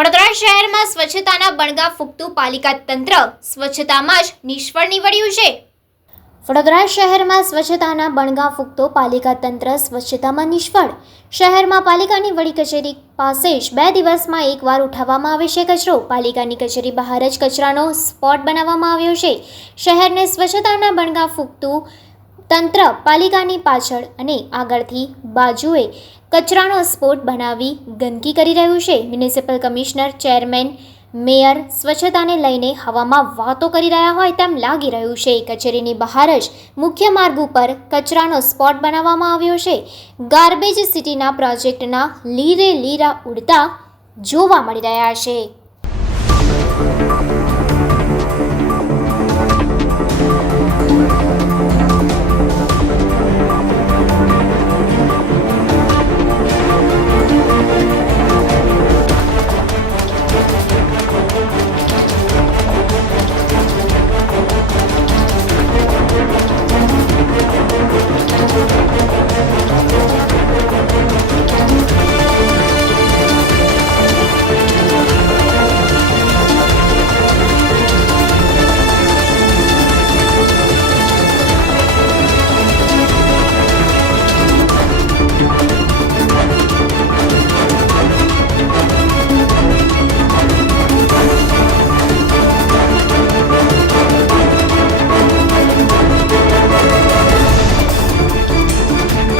વડોદરા શહેરમાં સ્વચ્છતાના બણગા ફૂંકતું પાલિકા તંત્ર સ્વચ્છતામાં જ નિષ્ફળ નીવડ્યું છે. વડોદરા શહેરમાં સ્વચ્છતાના બણગા ફૂંકતો પાલિકા તંત્ર સ્વચ્છતામાં નિષ્ફળ. શહેરમાં પાલિકાની વડી કચેરી પાસે જ બે દિવસમાં એકવાર ઉઠાવવામાં આવે છે કચરો. પાલિકાની કચેરી બહાર જ કચરાનો સ્પોટ બનાવવામાં આવ્યો છે. શહેરને સ્વચ્છતાના બણગા ફૂંકતું તંત્ર પાલિકાની પાછળ અને આગળથી બાજુએ કચરાનો સ્પોટ બનાવી ગંદકી કરી રહ્યું છે. મ્યુનિસિપલ કમિશનર, ચેરમેન, મેયર સ્વચ્છતાને લઈને હવામાં વાતો કરી રહ્યા હોય તેમ લાગી રહ્યું છે. કચેરીની બહાર જ મુખ્ય માર્ગ ઉપર કચરાનો સ્પોટ બનાવવામાં આવ્યો છે. ગાર્બેજ સિટીના પ્રોજેક્ટના લીરે લીરા ઉડતા જોવા મળી રહ્યા છે.